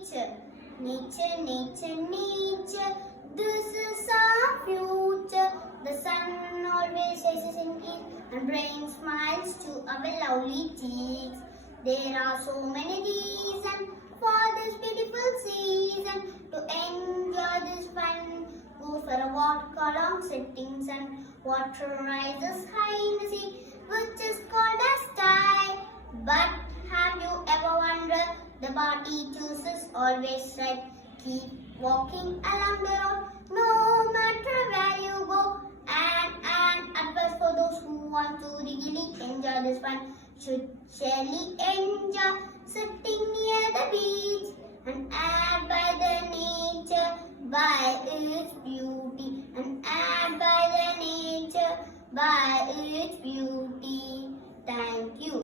nature. Nature, nature, nature, this is our future. The sun always rises in peace and rain smiles to our lovely cheeks. There are so many reasons for this beautiful season to enjoy this fun. Go for a walk along setting sun. Water rises high in the sea, which is called as sky. But have you ever wondered? The body chooses always right. Keep walking along the road, no matter where you go. And advice for those who want to really enjoy this fun should surely enjoy sitting near the beach and add by the nature, by its beauty, and add by the nature, by its beauty.